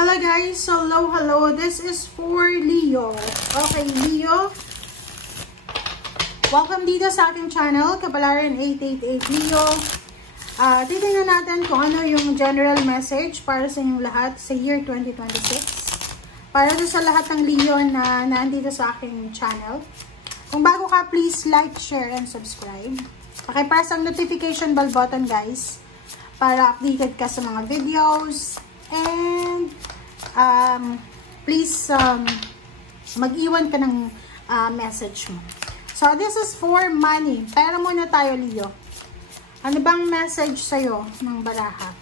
Hello guys, hello. This is for Leo. Okay, Leo. Welcome dito sa aking channel, Kapalaran 888 Leo. Titingnan natin kung ano yung general message para sa inyong lahat sa year 2026. Para sa lahat ng Leo na nandito sa aking channel. Kung bago ka, please like, share, and subscribe. Pakipress ang notification bell button guys para updated ka sa mga videos. And please mag-iwan ka ng message mo. So this is for money. Pera muna tayo, Leo. Ano bang message sa'yo ng baraha?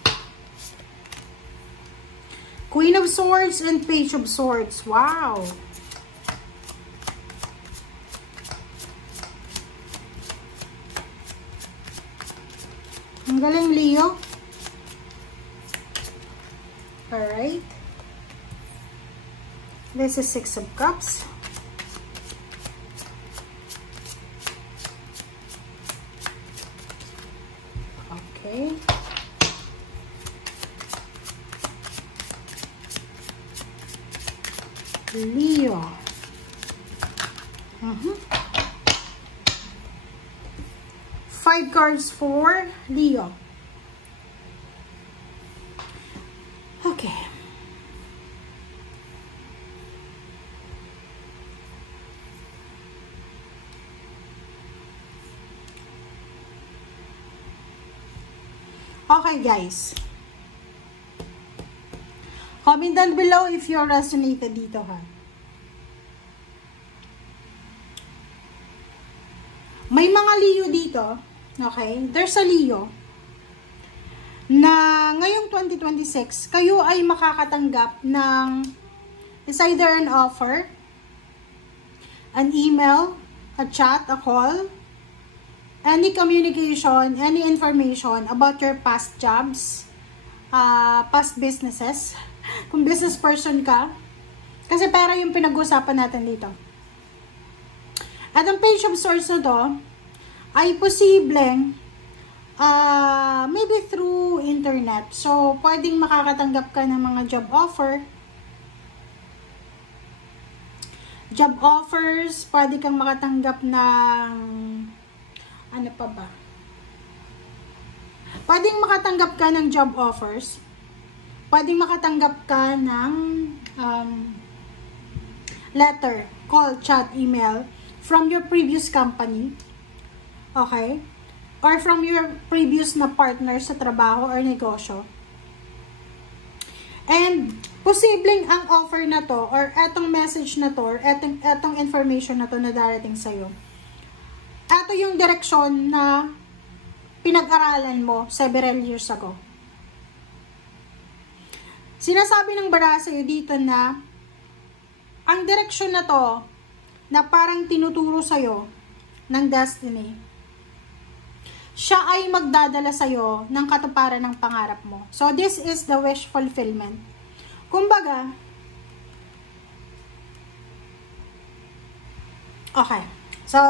Queen of Swords and Page of Swords. Wow! Ang galing, Leo. Alright. This is Six of Cups. Okay. Leo. Five cards for Leo. Okay. Okay guys. Comment down below if you resonated dito ha. May mga Leo dito. Okay? There's a Leo na ngayong 2026, kayo ay makakatanggap ng is either an offer, an email, a chat, a call, any communication, any information about your past jobs, past businesses, kung business person ka, kasi pera yung pinag-usapan natin dito. At ang Page of Swords na to, ay posibleng maybe through internet. So, pwedeng makakatanggap ka ng mga job offer. Job offers, pwede kang makatanggap ng ano pa ba? Pwedeng makatanggap ka ng job offers. Pwedeng makatanggap ka ng letter, call, chat, email from your previous company. Okay? Or from your previous na partner sa trabaho or negosyo. And posibleng ang offer na to or etong message na to or etong information na to na darating sa'yo. Ito yung direksyon na pinag-aralan mo several years ago. Sinasabi ng baraha sa'yo dito na ang direksyon na to na parang tinuturo sa'yo ng destiny, siya ay magdadala sa'yo ng katuparan ng pangarap mo. So, this is the wish fulfillment. Kumbaga, okay. So,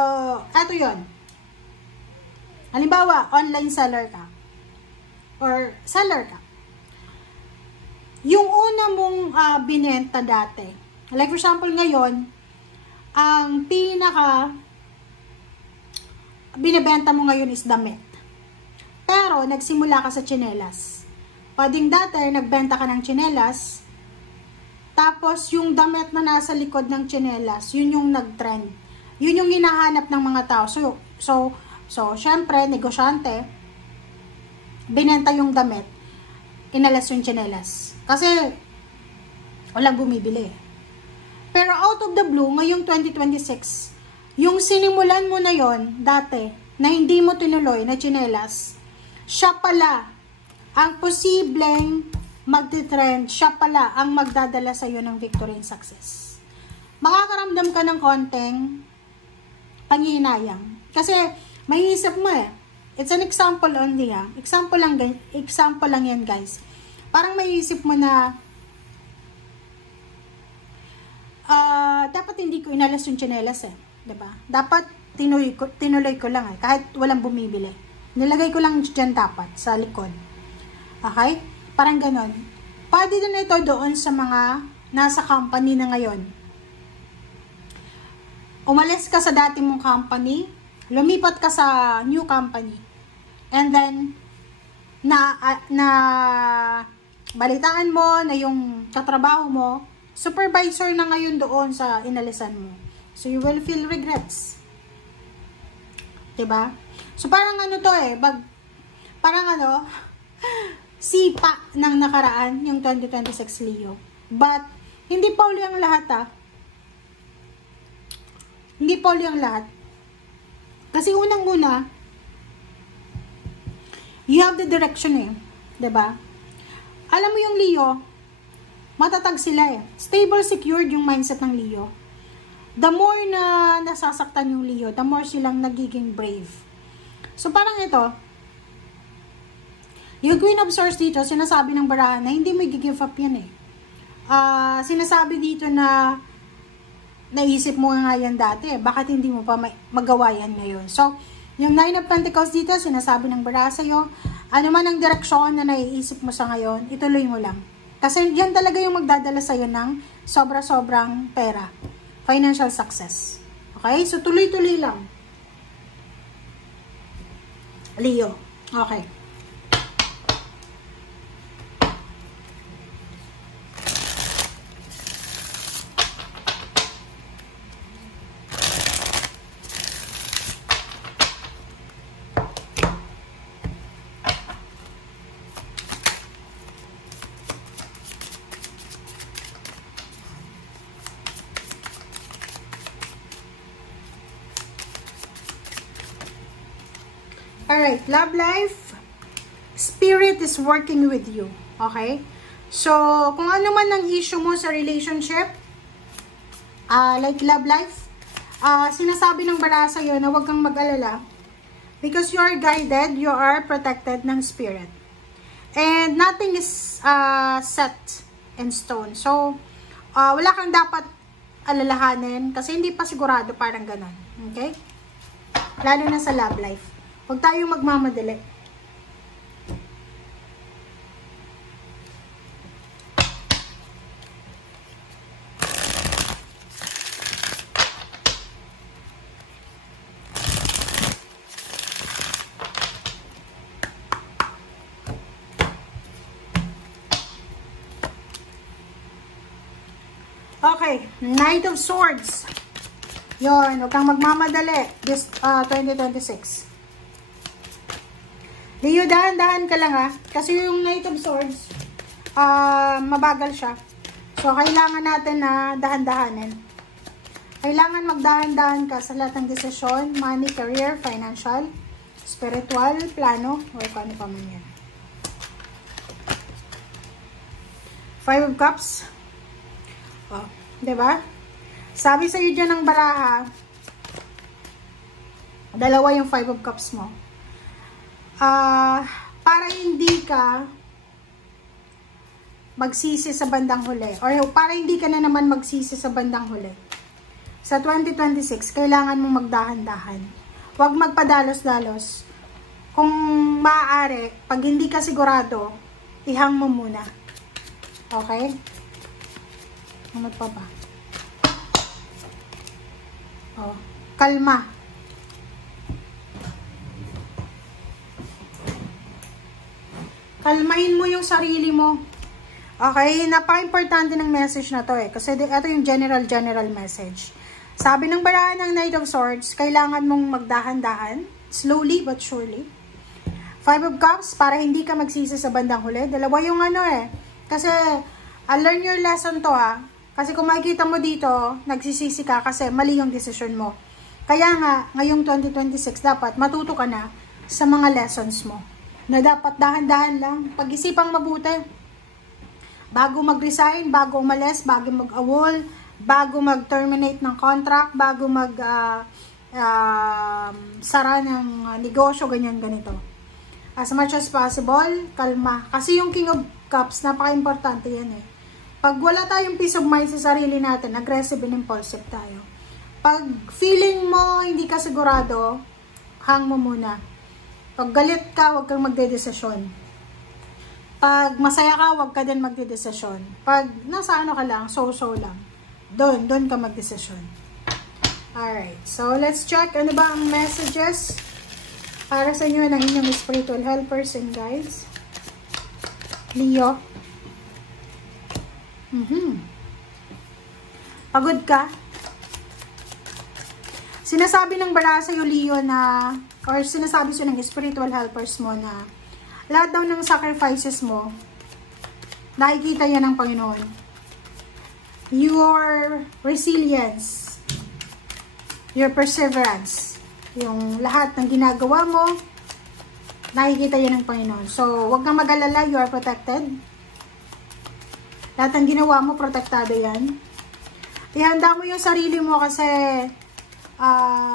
eto yun. Halimbawa, online seller ka. Or seller ka. Yung una mong binenta dati. Like for example, ngayon, ang pinaka binibenta mo ngayon is damit. Pero, nagsimula ka sa tsinelas. Pwedeng dati, nagbenta ka ng tsinelas, tapos yung damit na nasa likod ng tsinelas, yun yung nag-trend. Yun yung hinahanap ng mga tao. So, syempre, negosyante, binenta yung damit, inalas yung tsinelas. Kasi, walang bumibili. Pero out of the blue, ngayong 2026, yung sinimulan mo na yon dati, na hindi mo tinuloy na tsinelas, siya pala ang posibleng magtitrend, siya pala ang magdadala sa iyo ng victory and success. Makakaramdam ka ng konting panghihinayang. Kasi, maiisip mo it's an example only Example lang yan guys. Parang maiisip mo na, dapat hindi ko inalas yung tsinelas diba? Dapat tinuloy ko lang kahit walang bumibili. Nilagay ko lang dyan dapat sa likod. Okay? Parang ganon. Pwede din ito doon sa mga nasa company na ngayon. Umalis ka sa dati mong company, lumipat ka sa new company, and then, balitaan mo na yung katrabaho mo, supervisor na ngayon doon sa inalisan mo. So, you will feel regrets. Diba? So, parang ano to sipa ng nakaraan, yung 2026 Leo. But, hindi pa uli ang lahat Hindi pa uli ang lahat. Kasi unang-una, you have the direction diba? Alam mo yung Leo, matatag sila Stable, secured yung mindset ng Leo. The more na nasasaktan yung Leo, the more silang nagiging brave. So, parang ito, yung Queen of Swords dito, sinasabi ng barahan na hindi mo i-give up yan sinasabi dito na naisip mo nga yan dati, bakit hindi mo pa magawa yan ngayon? So, yung 9 of Pentacles dito, sinasabi ng baraha sa'yo, ano man ang direksyon na naiisip mo sa ngayon, ituloy mo lang. Kasi yan talaga yung magdadala sa'yo ng sobra-sobrang pera. Financial success. Okay? So, tuloy-tuloy lang. Leo. Okay. Alright, love life, spirit is working with you. Okay? So, kung ano man ang issue mo sa relationship, like love life, sinasabi ng baraha sa'yo na huwag kang mag-alala because you are guided, you are protected ng spirit. And nothing is set in stone. So, wala kang dapat alalahanin kasi hindi pa sigurado, parang ganun. Okay? Lalo na sa love life. Huwag tayong magmamadali. Okay, Knight of Swords. Yun, huwag kang magmamadali this 2026. Leo, dahan-dahan ka lang kasi yung Knight of Swords, mabagal siya. So, kailangan natin na dahan-dahanin. Kailangan magdahan-dahan ka sa lahat ng desisyon, money, career, financial, spiritual, plano, o paano pa man yan. 5 of Cups. Oh, diba? Sabi sa'yo dyan ng baraha, dalawa yung 5 of Cups mo. Para hindi ka magsisi sa bandang huli, or para hindi ka na naman magsisi sa bandang huli sa 2026, kailangan mong magdahan-dahan, huwag magpadalos-dalos. Kung maaari, pag hindi ka sigurado, ihang mo muna. Okay? Ano pa ba? Kalma. Kalmahin mo yung sarili mo. Okay? Napaka-importante ng message na to kasi ito yung general message. Sabi ng baraha ng Knight of Swords, kailangan mong magdahan-dahan, slowly but surely. 5 of Cups, para hindi ka magsisi sa bandang huli. Dalawa yung kasi learn your lesson to Kasi kung makikita mo dito, nagsisisi ka kasi mali yung decision mo. Kaya nga, ngayong 2026, dapat matuto ka na sa mga lessons mo. Na dapat dahan-dahan lang, pag-isipang mabuti. Bago mag-resign, bago umalis, bago mag-awol, bago mag-terminate ng contract, bago sara ng negosyo, ganito. As much as possible, kalma. Kasi yung King of Cups, napaka-importante yan Pag wala tayong peace of mind sa sarili natin, aggressive and impulsive tayo. Pag feeling mo, hindi ka sigurado, hang mo muna. Pag galit ka, huwag kang magdedesisyon. Pag masaya ka, huwag ka din magdedesisyon. Pag nasa ano ka lang, so-so lang, doon ka magdesisyon. Alright, so let's check ano ba ang messages para sa inyo ng inyong spiritual helpers and guides. Leo. Pagod ka? Sinasabi ng bara sa'yo, Leo, na, or sinasabi sa'yo ng spiritual helpers mo na lahat daw ng sacrifices mo, nakikita yan ng Panginoon. Your resilience, your perseverance, yung lahat ng ginagawa mo, nakikita yan ng Panginoon. So, huwag kang mag-alala, you are protected. Lahat ng ginawa mo, protektado yan. Ihanda mo yung sarili mo kasi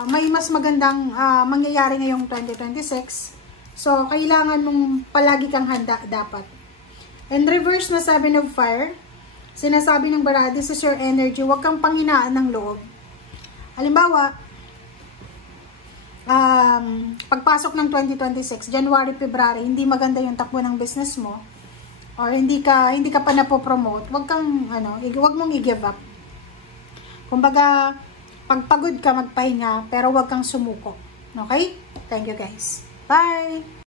may mas magandang mangyayari ngayong 2026. So, kailangan mong palagi kang handa dapat. And reverse na 7 of Fire. Sinasabi ng bara, this is your energy. Huwag kang panghinaan ng loob. Halimbawa, pagpasok ng 2026, January, February, hindi maganda yung takbo ng business mo. Or hindi ka pa napopromote. Huwag mong i-give up. Kumbaga, pagpagod ka, magpahinga, pero huwag kang sumuko. Okay? Thank you guys. Bye!